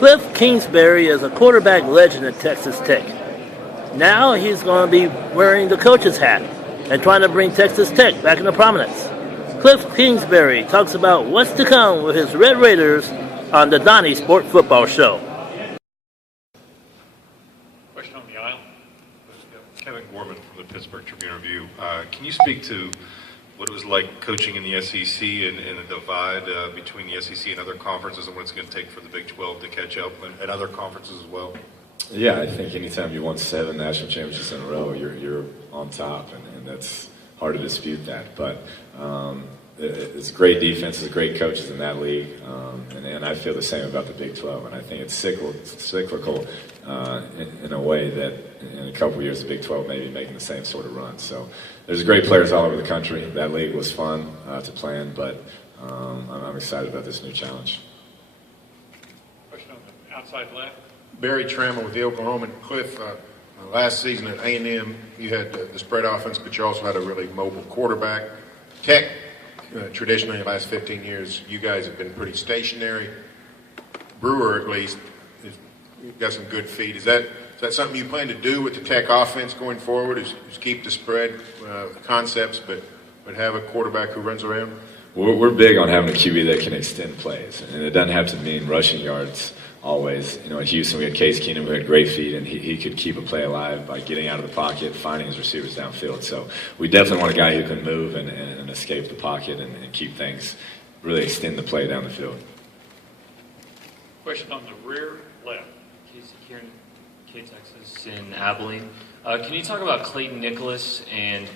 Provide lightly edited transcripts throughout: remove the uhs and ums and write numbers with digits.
Kliff Kingsbury is a quarterback legend at Texas Tech. Now he's going to be wearing the coach's hat and trying to bring Texas Tech back into prominence. Kliff Kingsbury talks about what's to come with his Red Raiders on the Donniesport football show. Question on the aisle. Kevin Gorman from the Pittsburgh Tribune-Review. Can you speak to what it was like coaching in the SEC and the divide between the SEC and other conferences, and what it's going to take for the Big 12 to catch up and other conferences as well? Yeah, I think anytime you won 7 national championships in a row, you're on top, and that's hard to dispute that. But it's great defenses, great coaches in that league, and I feel the same about the Big 12. And I think it's cyclical in a way that in a couple of years the Big 12 may be making the same sort of run. So there's great players all over the country. That league was fun to play in, but I'm excited about this new challenge. Question on the outside left. Barry Trammell with the Oklahoman. Kliff, last season at A&M, you had the spread offense, but you also had a really mobile quarterback. Tech, traditionally in the last 15 years, you guys have been pretty stationary. Brewer, at least, has got some good feet. Is that something you plan to do with the Tech offense going forward, is keep the spread concepts, but have a quarterback who runs around? We're big on having a QB that can extend plays, and it doesn't have to mean rushing yards always. You know, at Houston we had Case Keenum who had great feet, and he could keep a play alive by getting out of the pocket, finding his receivers downfield. So we definitely want a guy who can move and escape the pocket and keep things, really extend the play down the field. Question on the rear left. Casey Kieran, K-Texas in Abilene. Can you talk about Clayton Nicholas? And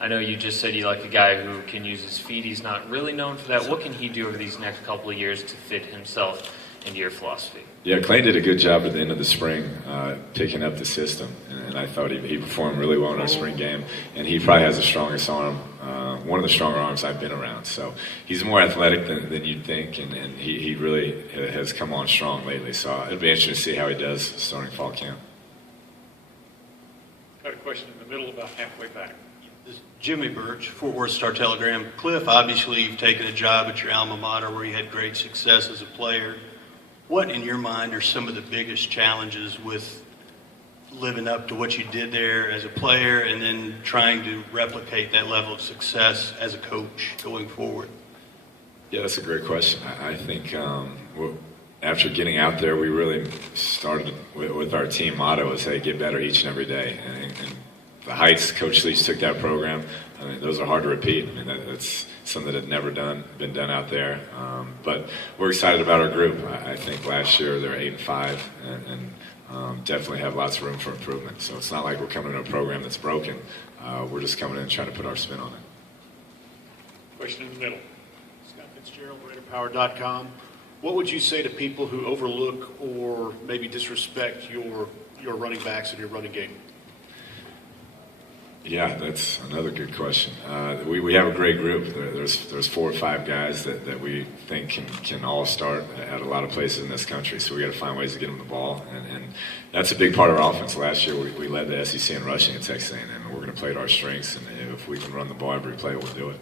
I know you just said you like a guy who can use his feet. He's not really known for that. What can he do over these next couple of years to fit himself into your philosophy? Yeah, Clayton did a good job at the end of the spring picking up the system, and I thought he performed really well in our spring game, and he probably has the strongest arm, one of the stronger arms I've been around. So he's more athletic than you'd think, and he really has come on strong lately. So it'll be interesting to see how he does starting fall camp. Got a question in the middle, about halfway back. This is Jimmy Birch, Fort Worth Star-Telegram. Kliff, obviously you've taken a job at your alma mater where you had great success as a player. What, in your mind, are some of the biggest challenges with living up to what you did there as a player and then trying to replicate that level of success as a coach going forward? Yeah, that's a great question. I think after getting out there, we really started with our team motto is, hey, get better each and every day. And the Heights, Coach Leach took that program. I mean, those are hard to repeat. I mean, that's something that had never been done out there. But we're excited about our group. I think last year they were 8-5, and definitely have lots of room for improvement. So it's not like we're coming to a program that's broken. We're just coming in and trying to put our spin on it. Question in the middle. Scott Fitzgerald, RaiderPower.com. What would you say to people who overlook or maybe disrespect your running backs and your running game? Yeah, that's another good question. We have a great group. There's 4 or 5 guys that we think can all start at a lot of places in this country. So we got to find ways to get them the ball, and that's a big part of our offense. Last year we led the SEC in rushing at Texas A&M, and we're going to play to our strengths. And if we can run the ball every play, we'll do it.